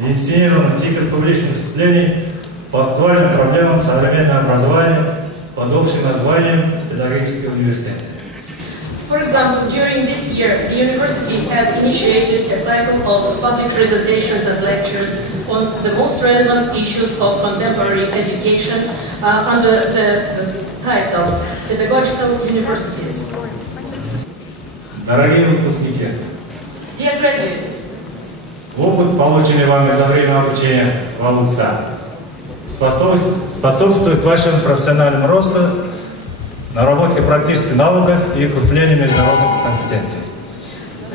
инициирован цикл публичных выступлений по актуальным проблемам современного образования под общим названием «Педагогический университет». For example, during this year, the university had initiated a cycle of public presentations and lectures on the most relevant issues of contemporary education under the title Pedagogical Universities. Дорогие выпускники, Dear graduates, опыт, полученный вами за время обучения в АУЦА, способствует вашему профессиональному росту, наработке практических навыков и укреплению международных компетенций.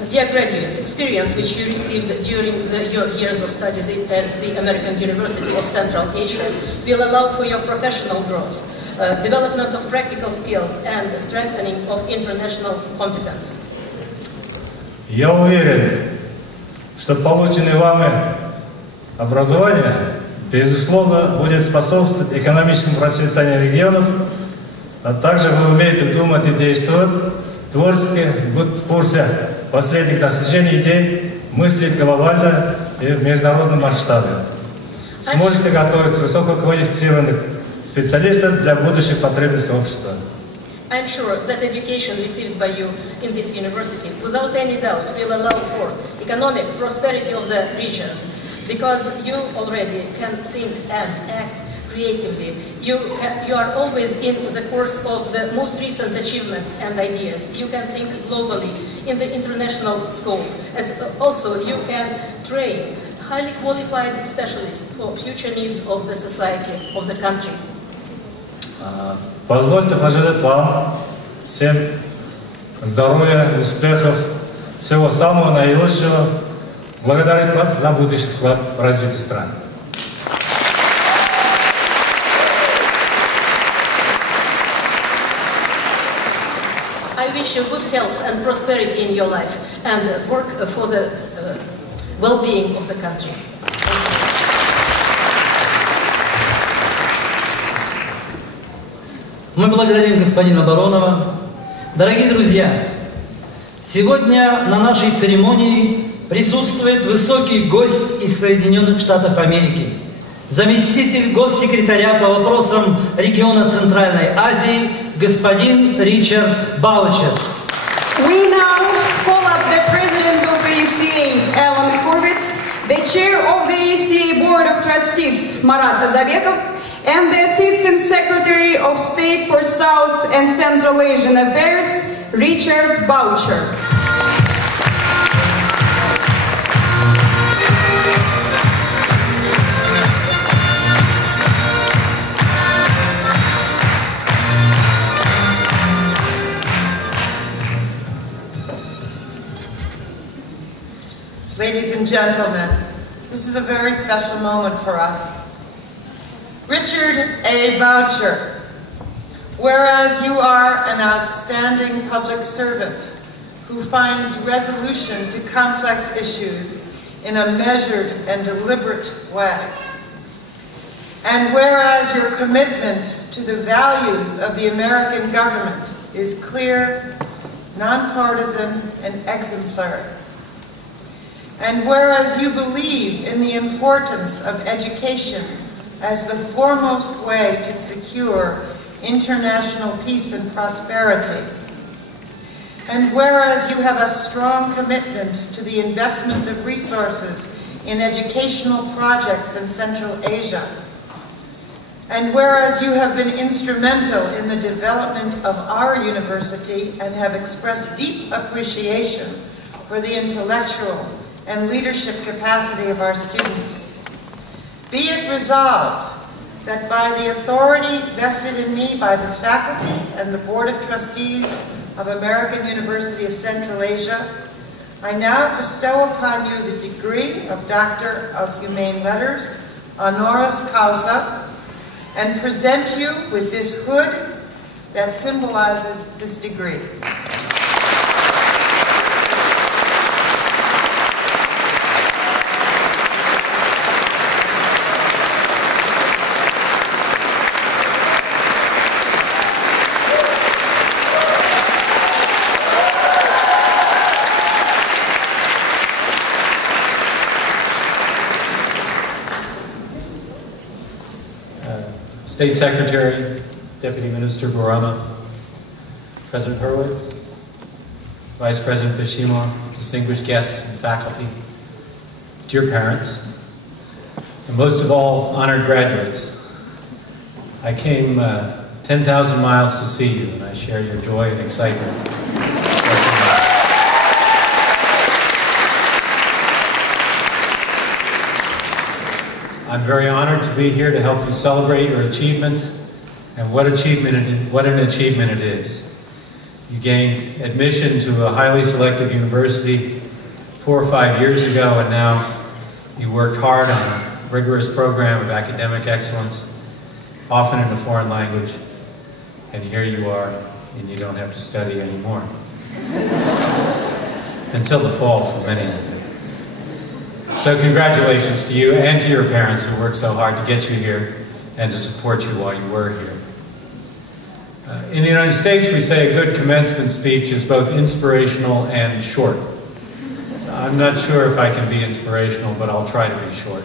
Dear graduates, experience which you received during your years of studies at the American University of Central Asia will allow for your professional growth, development of practical skills and strengthening of international competence. Я уверен, что полученное вами образование, безусловно, будет способствовать экономическому процветанию регионов, а также вы умеете думать и действовать, творчески быть в курсе последних достижений идей, мыслить глобально и в международном масштабе. Сможете готовить высококвалифицированных специалистов для будущих потребностей общества. I'm sure that education received by you in this university, without any doubt, will allow for economic prosperity of the regions, because you already can think and act creatively. You are always in the course of the most recent achievements and ideas. You can think globally in the international scope. As also, you can train highly qualified specialists for future needs of the society, of the country. Позвольте пожелать вам всем здоровья, успехов, всего самого наилучшего. Благодарю вас за будущий вклад в развитие страны. I wish you good health and prosperity in your life and work for the well-being of the country. Мы благодарим господина Баронова. Дорогие друзья, сегодня на нашей церемонии присутствует высокий гость из Соединенных Штатов Америки, заместитель госсекретаря по вопросам региона Центральной Азии, господин Ричард Баучер. We now call up the president of the AUCA, Alan Kurvitz, the chair of the AUCA Board of Trustees, Marat Tazabekov, and the Assistant Secretary of State for South and Central Asian Affairs, Richard Boucher. Ladies and gentlemen, this is a very special moment for us. Richard A. Boucher, whereas you are an outstanding public servant who finds resolution to complex issues in a measured and deliberate way, and whereas your commitment to the values of the American government is clear, nonpartisan, and exemplary, and whereas you believe in the importance of education as the foremost way to secure international peace and prosperity, and whereas you have a strong commitment to the investment of resources in educational projects in Central Asia, and whereas you have been instrumental in the development of our university and have expressed deep appreciation for the intellectual and leadership capacity of our students, be it resolved that by the authority vested in me by the faculty and the Board of Trustees of American University of Central Asia, I now bestow upon you the degree of Doctor of Humane Letters, honoris causa, and present you with this hood that symbolizes this degree. State Secretary, Deputy Minister Burama, President Hurwitz, Vice President Bishimov, distinguished guests and faculty, dear parents, and most of all, honored graduates. I came 10,000 miles to see you, and I share your joy and excitement. I'm very honored to be here to help you celebrate your achievement, and what an achievement it is. You gained admission to a highly selective university 4 or 5 years ago, and now you worked hard on a rigorous program of academic excellence, often in a foreign language, and here you are, and you don't have to study anymore. Until the fall for many of you. So congratulations to you and to your parents who worked so hard to get you here and to support you while you were here. In the United States, we say a good commencement speech is both inspirational and short. So I'm not sure if I can be inspirational, but I'll try to be short.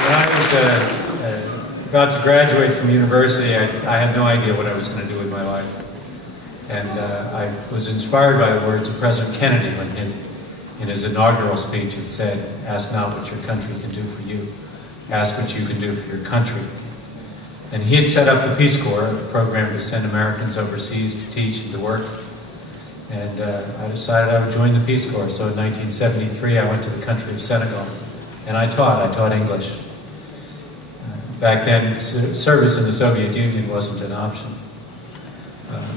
When I was about to graduate from university, I had no idea what I was going to do with my life. And I was inspired by the words of President Kennedy when in his inaugural speech he said, "Ask not what your country can do for you, ask what you can do for your country." And he had set up the Peace Corps, a program to send Americans overseas to teach and to work. And I decided I would join the Peace Corps. So in 1973 I went to the country of Senegal, and I taught English. Back then, service in the Soviet Union wasn't an option.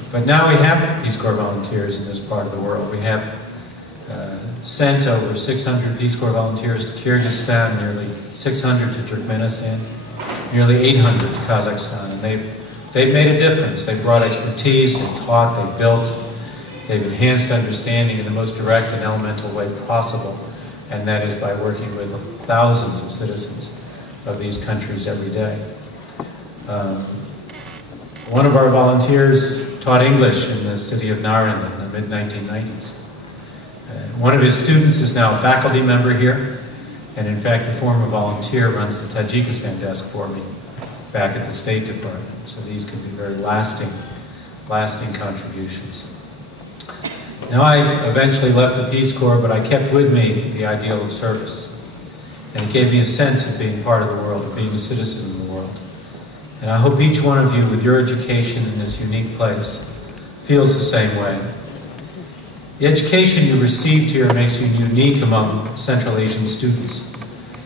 But now we have Peace Corps volunteers in this part of the world. We have sent over 600 Peace Corps volunteers to Kyrgyzstan, nearly 600 to Turkmenistan, nearly 800 to Kazakhstan, and they've made a difference. They've brought expertise, they've taught, they've built, they've enhanced understanding in the most direct and elemental way possible, and that is by working with thousands of citizens of these countries every day. One of our volunteers taught English in the city of Naren in the mid-1990s. One of his students is now a faculty member here, and in fact a former volunteer runs the Tajikistan desk for me back at the State Department. So these can be very lasting contributions. Now I eventually left the Peace Corps, but I kept with me the ideal of service. And it gave me a sense of being part of the world, of being a citizen in the world. And I hope each one of you, with your education in this unique place, feels the same way. The education you received here makes you unique among Central Asian students.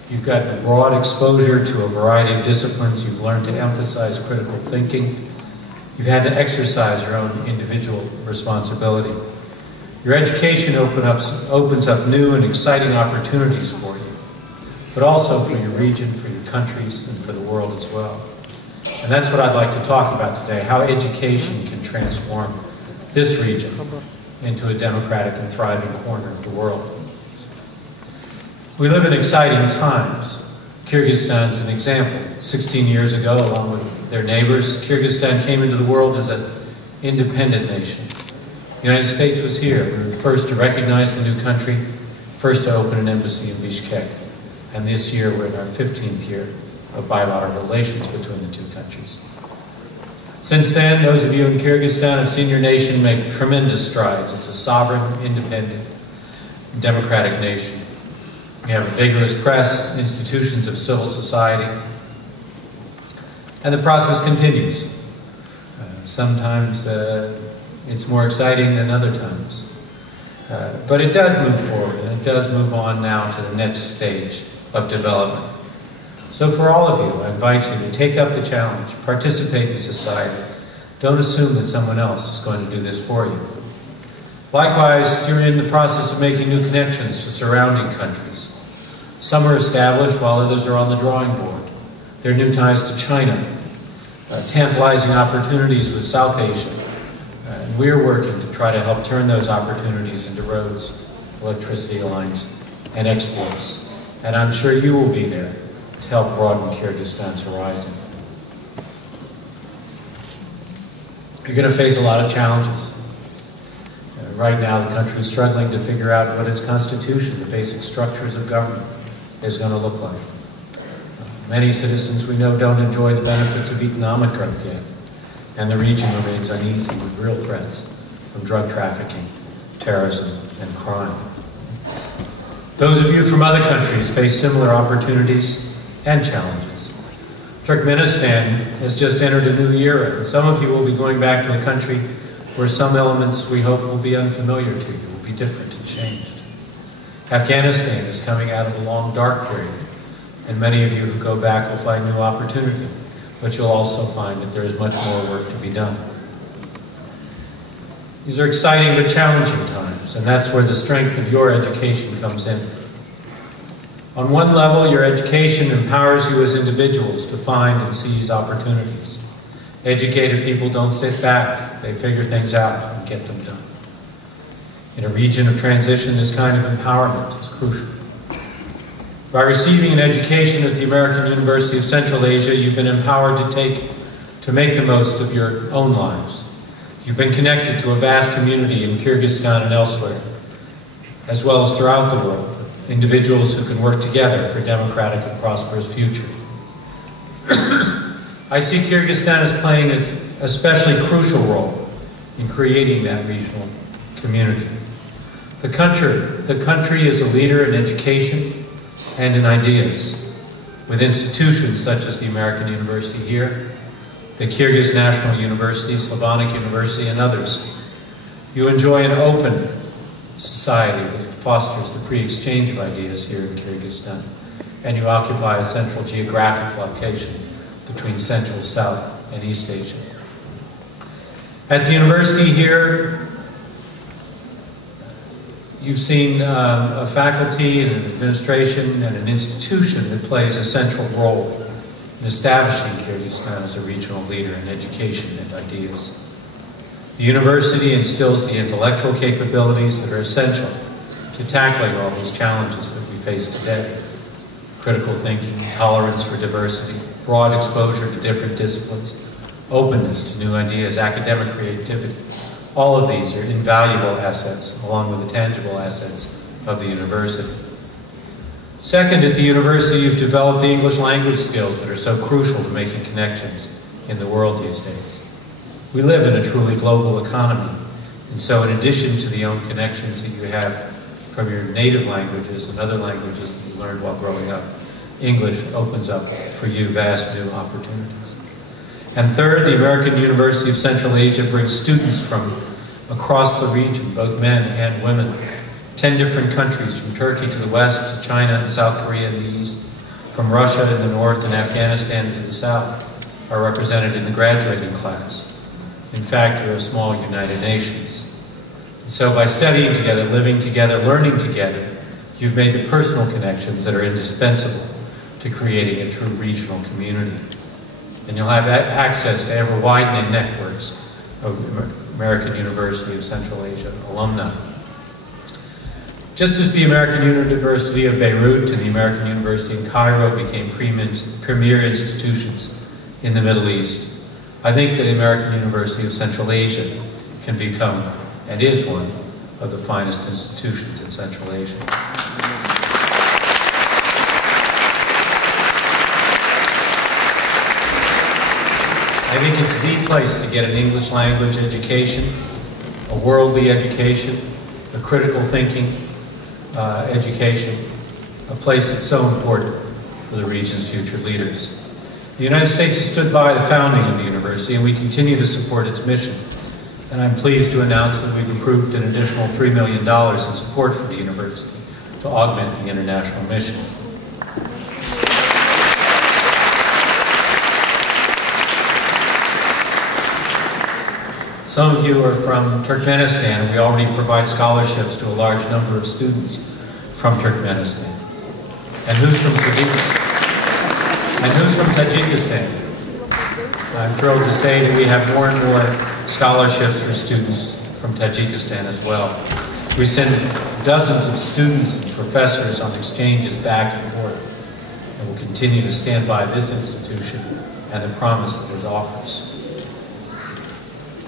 You've gotten a broad exposure to a variety of disciplines. You've learned to emphasize critical thinking. You've had to exercise your own individual responsibility. Your education opens up new and exciting opportunities for you, but also for your region, for your countries, and for the world as well. And that's what I'd like to talk about today, how education can transform this region into a democratic and thriving corner of the world. We live in exciting times. Kyrgyzstan's an example. 16 years ago, along with their neighbors, Kyrgyzstan came into the world as an independent nation. The United States was here. We were the first to recognize the new country, first to open an embassy in Bishkek. And this year, we're in our 15th year of bilateral relations between the two countries. Since then, those of you in Kyrgyzstan have seen your nation make tremendous strides. It's a sovereign, independent, democratic nation. We have a vigorous press, institutions of civil society, and the process continues. Sometimes it's more exciting than other times. But it does move forward, and it does move on now to the next stage of development. So for all of you, I invite you to take up the challenge, participate in society. Don't assume that someone else is going to do this for you. Likewise, you're in the process of making new connections to surrounding countries. Some are established while others are on the drawing board. There are new ties to China, tantalizing opportunities with South Asia. And we're working to try to help turn those opportunities into roads, electricity lines, and exports. And I'm sure you will be there to help broaden Kyrgyzstan's horizon. You're going to face a lot of challenges. right now the country is struggling to figure out what its constitution, the basic structures of government, is going to look like. Many citizens we know don't enjoy the benefits of economic growth yet, and the region remains uneasy with real threats from drug trafficking, terrorism, and crime. Those of you from other countries face similar opportunities and challenges. Turkmenistan has just entered a new era, and some of you will be going back to a country where some elements we hope will be unfamiliar to you, will be different and changed. Afghanistan is coming out of a long dark period, and many of you who go back will find new opportunity, but you'll also find that there is much more work to be done. These are exciting but challenging times, and that's where the strength of your education comes in. On one level, your education empowers you as individuals to find and seize opportunities. Educated people don't sit back, they figure things out and get them done. In a region of transition, this kind of empowerment is crucial. By receiving an education at the American University of Central Asia, you've been empowered to make the most of your own lives. You've been connected to a vast community in Kyrgyzstan and elsewhere, as well as throughout the world, individuals who can work together for a democratic and prosperous future. I see Kyrgyzstan as playing an especially crucial role in creating that regional community. The country is a leader in education and in ideas, with institutions such as the American University here, the Kyrgyz National University, Slavonic University, and others. You enjoy an open society that fosters the free exchange of ideas here in Kyrgyzstan, and you occupy a central geographic location between Central, South, and East Asia. At the university here, you've seen a faculty and an administration and an institution that plays a central role in establishing Kyrgyzstan as a regional leader in education and ideas. The university instills the intellectual capabilities that are essential to tackling all these challenges that we face today. Critical thinking, tolerance for diversity, broad exposure to different disciplines, openness to new ideas, academic creativity. All of these are invaluable assets, along with the tangible assets of the university. Second, at the university, you've developed the English language skills that are so crucial to making connections in the world these days. We live in a truly global economy, and so in addition to the own connections that you have from your native languages and other languages that you learned while growing up, English opens up for you vast new opportunities. And third, the American University of Central Asia brings students from across the region, both men and women. 10 different countries, from Turkey to the west, to China and South Korea in the east, from Russia in the north and Afghanistan to the south, are represented in the graduating class. In fact, you're a small United Nations. And so by studying together, living together, learning together, you've made the personal connections that are indispensable to creating a true regional community. And you'll have access to ever-widening networks of American University of Central Asia alumni. Just as the American University of Beirut and the American University in Cairo became premier institutions in the Middle East, I think that the American University of Central Asia can become, and is one, of the finest institutions in Central Asia. I think it's the place to get an English language education, a worldly education, a critical thinking education, a place that's so important for the region's future leaders. The United States has stood by the founding of the university, and we continue to support its mission. And I'm pleased to announce that we've approved an additional $3 million in support for the university to augment the international mission. Some of you are from Turkmenistan, and we already provide scholarships to a large number of students from Turkmenistan. And who's from Tajikistan? I'm thrilled to say that we have more and more scholarships for students from Tajikistan as well. We send dozens of students and professors on exchanges back and forth, and will continue to stand by this institution and the promise that it offers.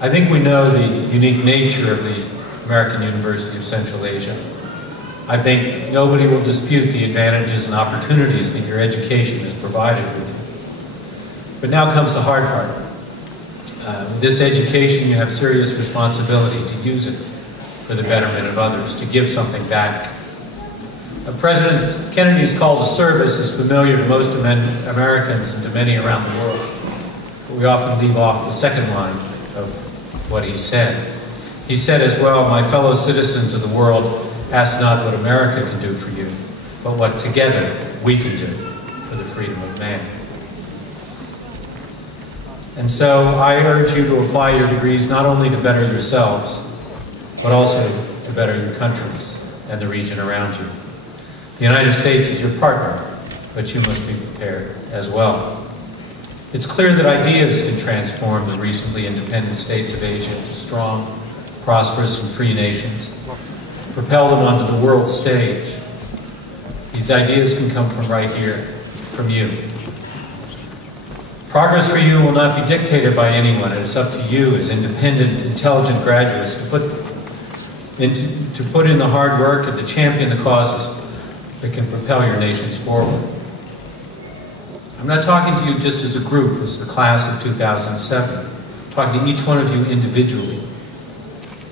I think we know the unique nature of the American University of Central Asia. I think nobody will dispute the advantages and opportunities that your education has provided with you. But now comes the hard part. With this education, you have serious responsibility to use it for the betterment of others, to give something back. President Kennedy's call to service is familiar to most Americans and to many around the world. But we often leave off the second line of what he said. He said as well, "My fellow citizens of the world, ask not what America can do for you, but what together we can do for the freedom of man." And so I urge you to apply your degrees not only to better yourselves, but also to better your countries and the region around you. The United States is your partner, but you must be prepared as well. It's clear that ideas can transform the recently independent states of Asia into strong, prosperous, and free nations, propel them onto the world stage. These ideas can come from right here, from you. Progress for you will not be dictated by anyone. It is up to you as independent, intelligent graduates to put in the hard work and to champion the causes that can propel your nations forward. I'm not talking to you just as a group, as the class of 2007. I'm talking to each one of you individually.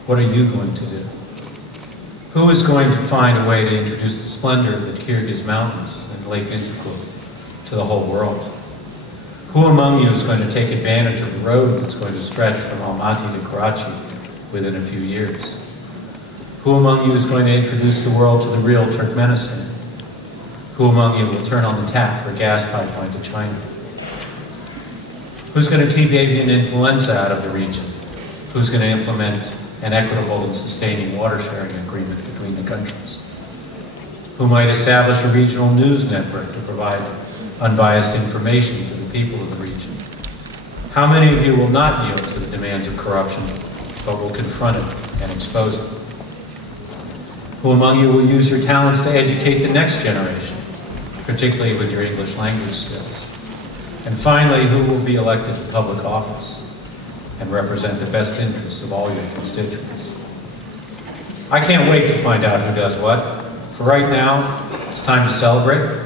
What are you going to do? Who is going to find a way to introduce the splendor of the Kyrgyz mountains and Lake Issyk to the whole world? Who among you is going to take advantage of the road that's going to stretch from Almaty to Karachi within a few years? Who among you is going to introduce the world to the real Turkmenistan? Who among you will turn on the tap for a gas pipeline to China? Who's going to keep avian influenza out of the region? Who's going to implement an equitable and sustaining water sharing agreement between the countries? Who might establish a regional news network to provide unbiased information to the people of the region? How many of you will not yield to the demands of corruption, but will confront it and expose it? Who among you will use your talents to educate the next generation, particularly with your English language skills? And finally, who will be elected to public office and represent the best interests of all your constituents? I can't wait to find out who does what. For right now, it's time to celebrate.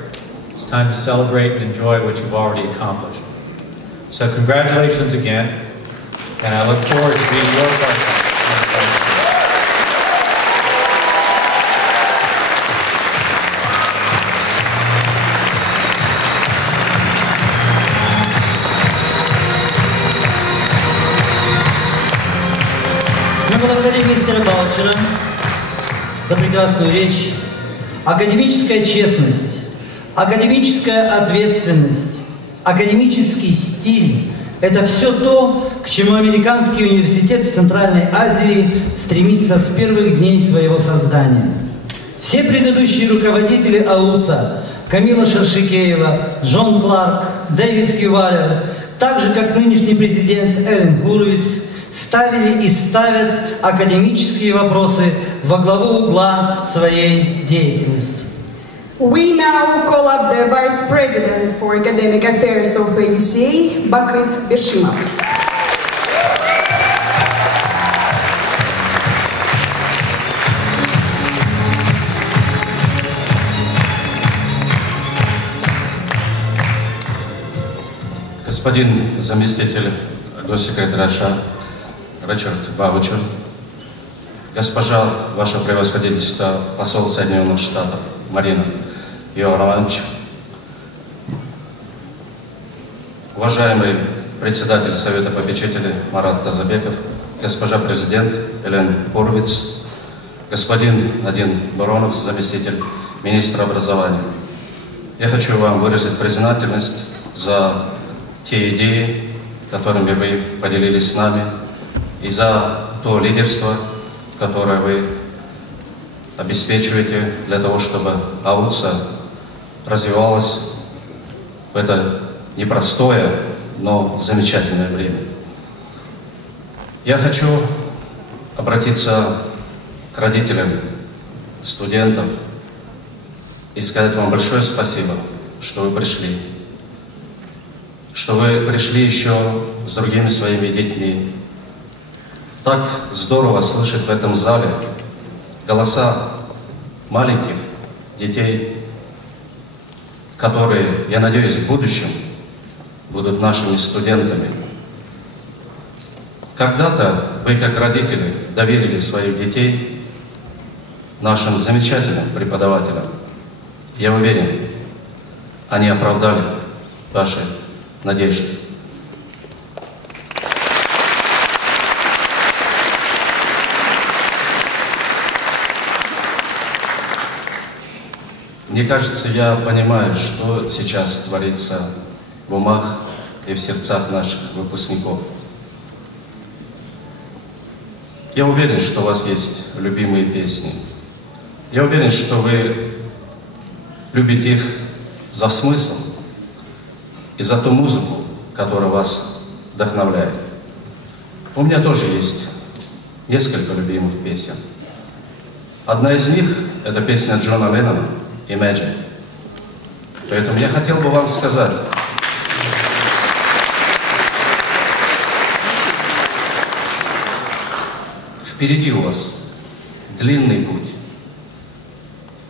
It's time to celebrate and enjoy what you've already accomplished. So congratulations again, and I look forward to being your partner. Мы благодарим мистера Баучера за прекрасную речь. Академическая честность, академическая ответственность, академический стиль – это все то, к чему американский университет в Центральной Азии стремится с первых дней своего создания. Все предыдущие руководители АУЦА – Камила Шершикеева, Джон Кларк, Дэвид Хьювалер, так же, как нынешний президент Эллен Хуровиц, ставили и ставят академические вопросы во главу угла своей деятельности. We now call up the Vice President for Academic Affairs of AUCA, Bakit Beshimov. Господин заместитель госсекретаря Ричард Баучер, госпожа, ваше превосходительство, посол Соединенных Штатов Марина Иоанович, уважаемый председатель Совета попечителей Марат Тазабеков, госпожа президент Элен Пурвиц, господин Надин Баронов, заместитель министра образования. Я хочу вам выразить признательность за те идеи, которыми вы поделились с нами, и за то лидерство, которое вы обеспечиваете для того, чтобы АУЦА развивалась в это непростое, но замечательное время. Я хочу обратиться к родителям студентов и сказать вам большое спасибо, что вы пришли. Что вы пришли еще с другими своими детьми. Так здорово слышать в этом зале голоса маленьких детей, которые, я надеюсь, в будущем будут нашими студентами. Когда-то вы, как родители, доверили своих детей нашим замечательным преподавателям. Я уверен, они оправдали ваши надежды. Мне кажется, я понимаю, что сейчас творится в умах и в сердцах наших выпускников. Я уверен, что у вас есть любимые песни. Я уверен, что вы любите их за смысл и за ту музыку, которая вас вдохновляет. У меня тоже есть несколько любимых песен. Одна из них – это песня Джона Леннона «Imagine». Поэтому я хотел бы вам сказать, впереди у вас длинный путь.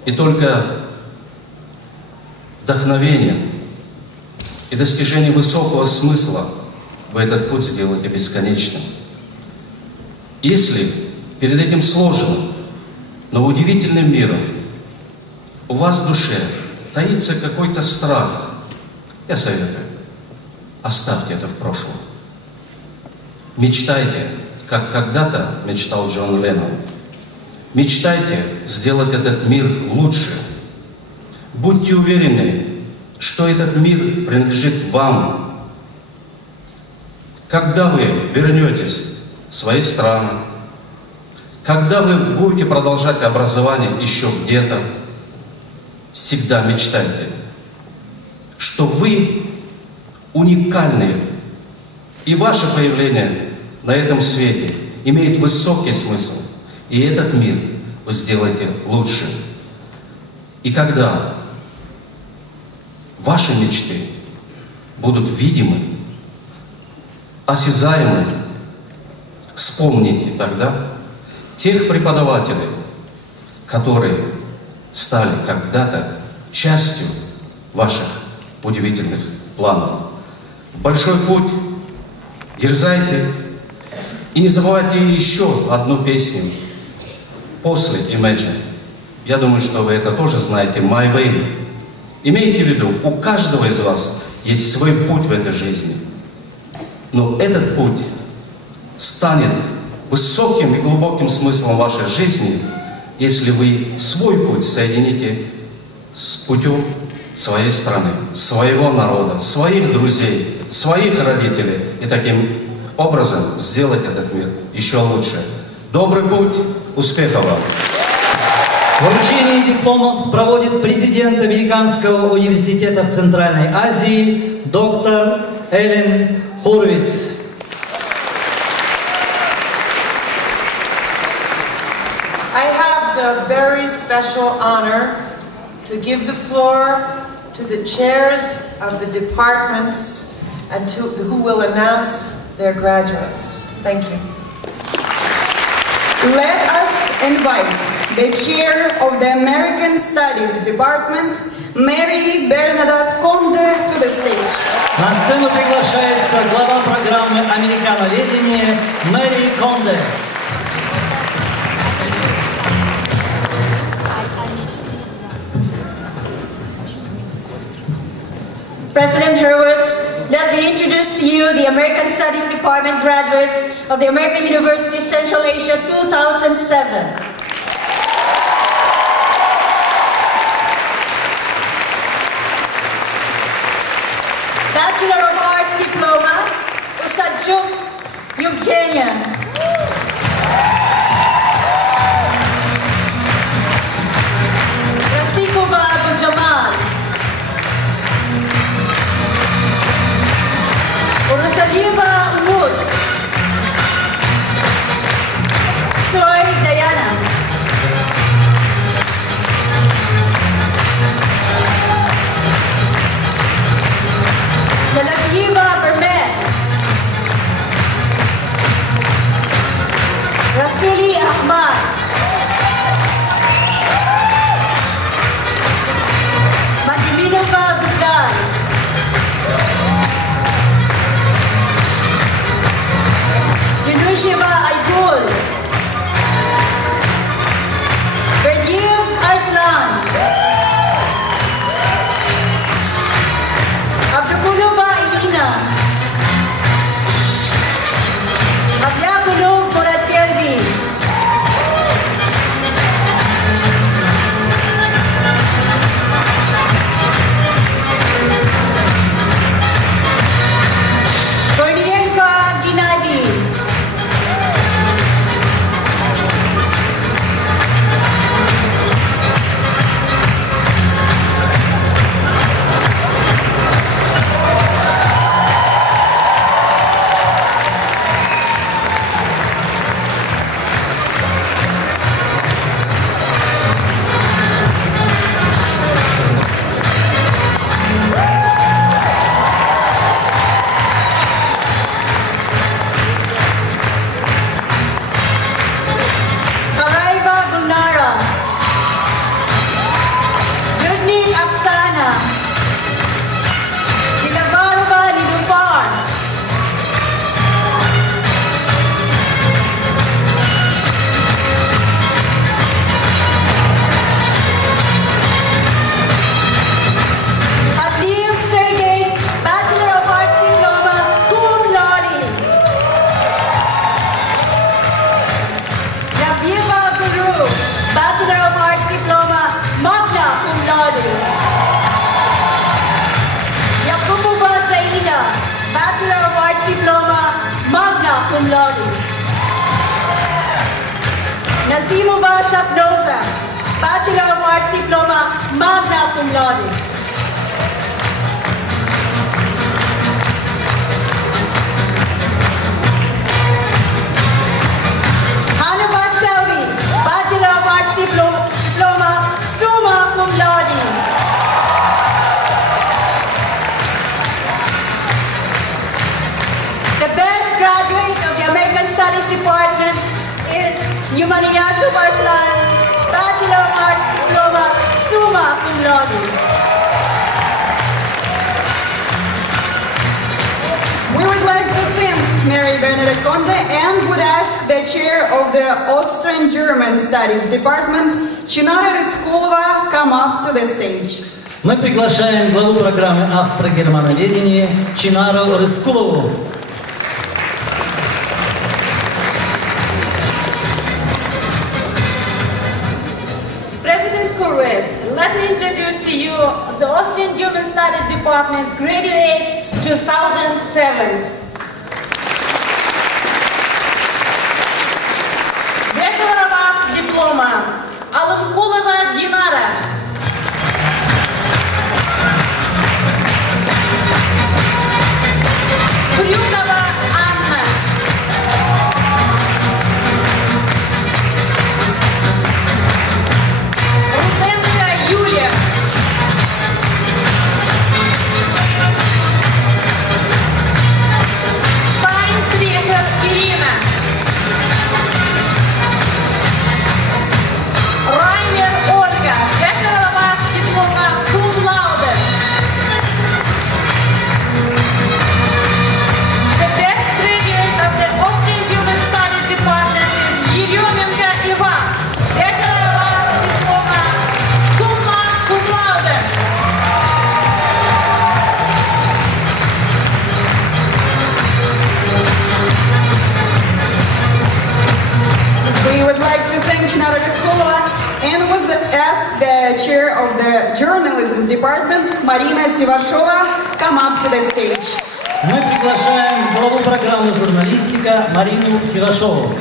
И только вдохновение и достижение высокого смысла вы этот путь сделаете бесконечным. Если перед этим сложным, но удивительным миром у вас в душе таится какой-то страх, я советую, оставьте это в прошлом. Мечтайте, как когда-то мечтал Джон Леннон. Мечтайте сделать этот мир лучше. Будьте уверены, что этот мир принадлежит вам. Когда вы вернетесь в свои страны, когда вы будете продолжать образование еще где-то, всегда мечтайте, что вы уникальны, и ваше появление на этом свете имеет высокий смысл, и этот мир вы сделаете лучше. И когда ваши мечты будут видимы, осязаемы, вспомните тогда тех преподавателей, которые стали когда-то частью ваших удивительных планов. В большой путь дерзайте и не забывайте еще одну песню после Imagine. Я думаю, что вы это тоже знаете, My Way. Имейте в виду, у каждого из вас есть свой путь в этой жизни. Но этот путь станет высоким и глубоким смыслом вашей жизни, если вы свой путь соедините с путем своей страны, своего народа, своих друзей, своих родителей, и таким образом сделать этот мир еще лучше. Добрый путь, успехов вам! Вручение дипломов проводит президент Американского университета в Центральной Азии, доктор Элен Хорвиц. A very special honor to give the floor to the chairs of the departments and to who will announce their graduates. Thank you. Let us invite the chair of the American Studies Department, Mary Bernadette Conde, to the stage. На сцену приглашается глава программы «Американоведение» Мэри Конде. President Hurwitz, let me introduce to you the American Studies Department graduates of the American University Central Asia 2007. Bachelor of Arts Diploma, Usajuk Yubtenya. Rasikuba Abu Jamal. Urusaliba Wood. Soy Diana. Dinuba Guzal, Dinushiva Aygul, Verdiv Arslan, Abdukuluba Ilina, Abyakulub Muratelli, Kornienko Ginadi, Haraiba Gulnara, Ludmig Aksana, Dilavaruba Nilufar, Adliv Sergey, Bachelor of Arts Diploma, cum laude. Nabieva Guru, Bachelor of Arts Diploma, magna cum laude. Yakububa Zaida, Bachelor of Arts Diploma, magna cum laude. Nasimova Shapnoza, Bachelor of Arts Diploma, magna cum laude. Hanuba Selvi, Bachelor of Arts Diploma, summa cum laude. The best graduate of the American Studies Department is Yumaniyasu Barslan, Bachelor of Arts Diploma, summa cum laude. We would like to thank Mary Bernadette Conte and would ask the chair of the Austrian-German Studies Department, Chinara Ryskulova, come up to the stage. Мы приглашаем главу программы австро-германоведения Чинару Рыскулову. President Kurwitz, let me introduce to you the Austrian German Studies Department graduates 2007. Bachelor of Arts Diploma, Alunkulova Dinara. Крюкова Анна. Руденко Юлия. Штайнтрехер Ирина. Раймер Ольга. Bachelor of Arts Diploma, cum laude. The best graduate of the Austrian German Studies Department is Yeremenko Ivan, Bachelor of Arts Diploma, summa cum laude. We would like to thank Chinara Ryskulova and was ask the chair of the Journalism Department, Marina Sivashova, come up to the stage. Мы приглашаем главу программы «Журналистика» Марину Сивашову.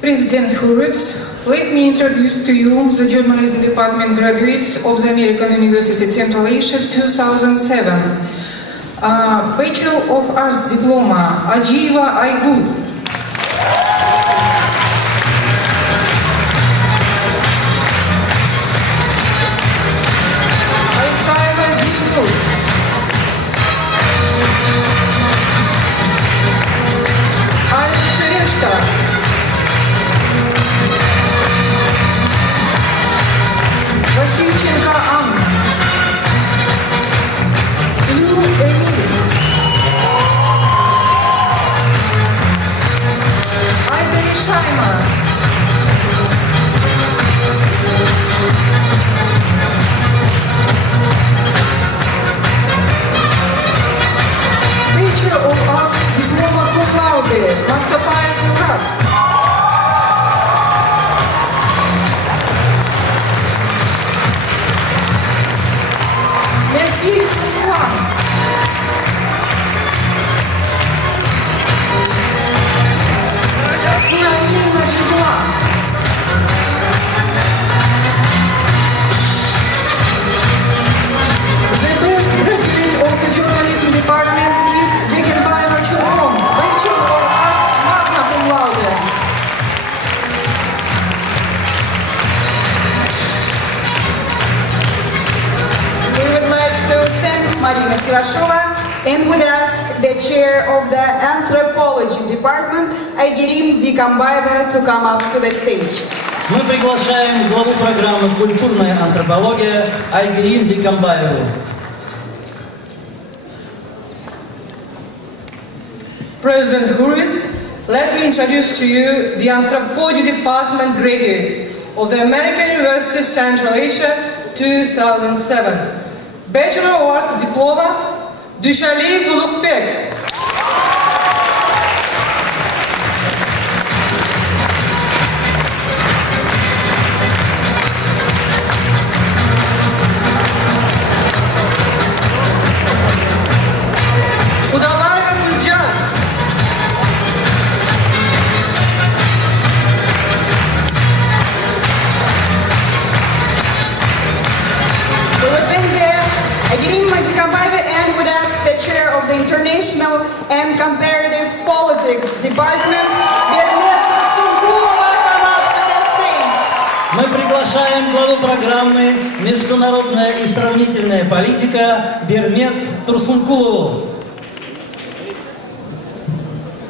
President Hurwitz, let me introduce to you the Journalism Department graduates of the American University Central Asia 2007. Bachelor of Arts Diploma, Ajiva Aygul. Aisaeva Dilgul. Alf Reshta. Шайма. Bachelor of Arts Diploma cum laude, Matsapayef Murat. Мерсиев Руслан. Курамин Наджибула. The best graduate of the journalism department is Degirbayeva Churron, Bachelor of Arts magna cum laude. We would like to thank Marina Sirashova and would ask the chair of the anthropology department, Айгерим Дикамбаева, to come up to the stage. Мы приглашаем главу программы «Культурная антропология» Айгерим Дикамбаеву. President Hurwitz, let me introduce to you the Anthropology Department graduates of the American University Central Asia 2007. Bachelor of Arts Diploma, Dushaliyev Ulukbek. Kudabayeva Gulcan. We would thank Айгерим Дикамбаева and would ask the chair of the International and Comparative Politics Department, Бермет Турсункулова, come up to the stage. Мы приглашаем главу программы «Международная и сравнительная политика» Бермет Турсункулову.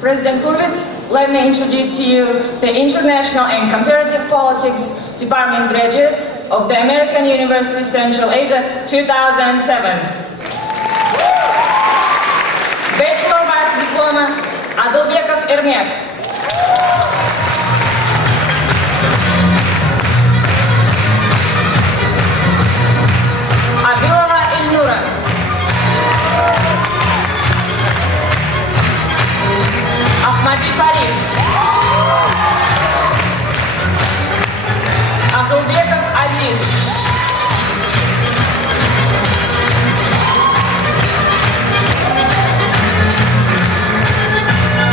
President Hurwitz, let me introduce to you the International and Comparative Politics Department graduates of the American University Central Asia 2007. Bachelor of Arts Diploma, Adilbekov Ermek. Adilova Ilnura. Ahmadi Farid. Akılbekov Aziz.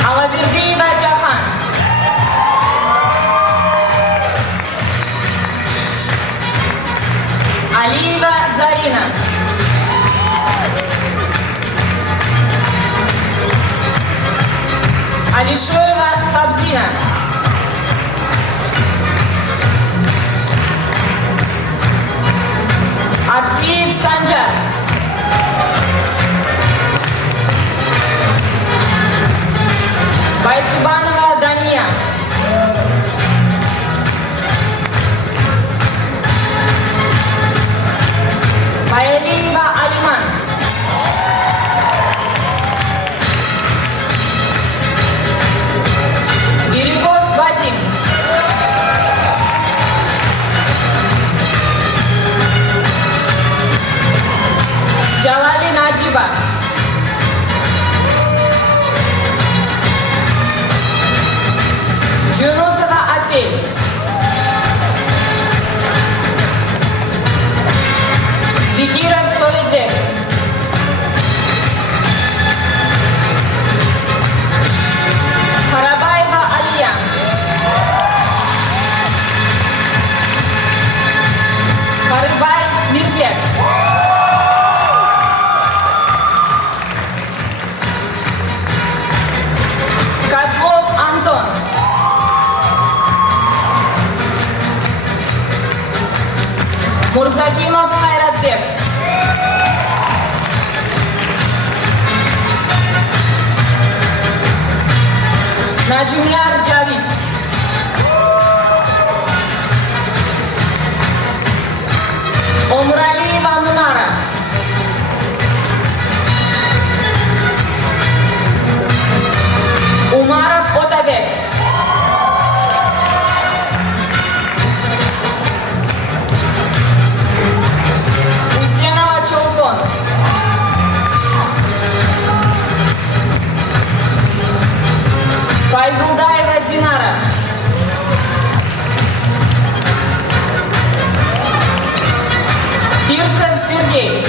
Алабердиева Джахан. Алиева Зарина. Алишоева Сабзина. Абзиев Санджар. Байсубанова Дания. Байалиева Алиман. Бирюков Вадим. Джалали Наджиба. Джунусова Асель. Зикиров Солидбек. Карабаева Алия. Карыбаев Мирбек. Козлов Антон. Мурзакимов Хайратбек. Наджумяр Джавид. Омралиева Мунара. Умаров Отабек. Файзулдаева Динара. Фирсов Сергей.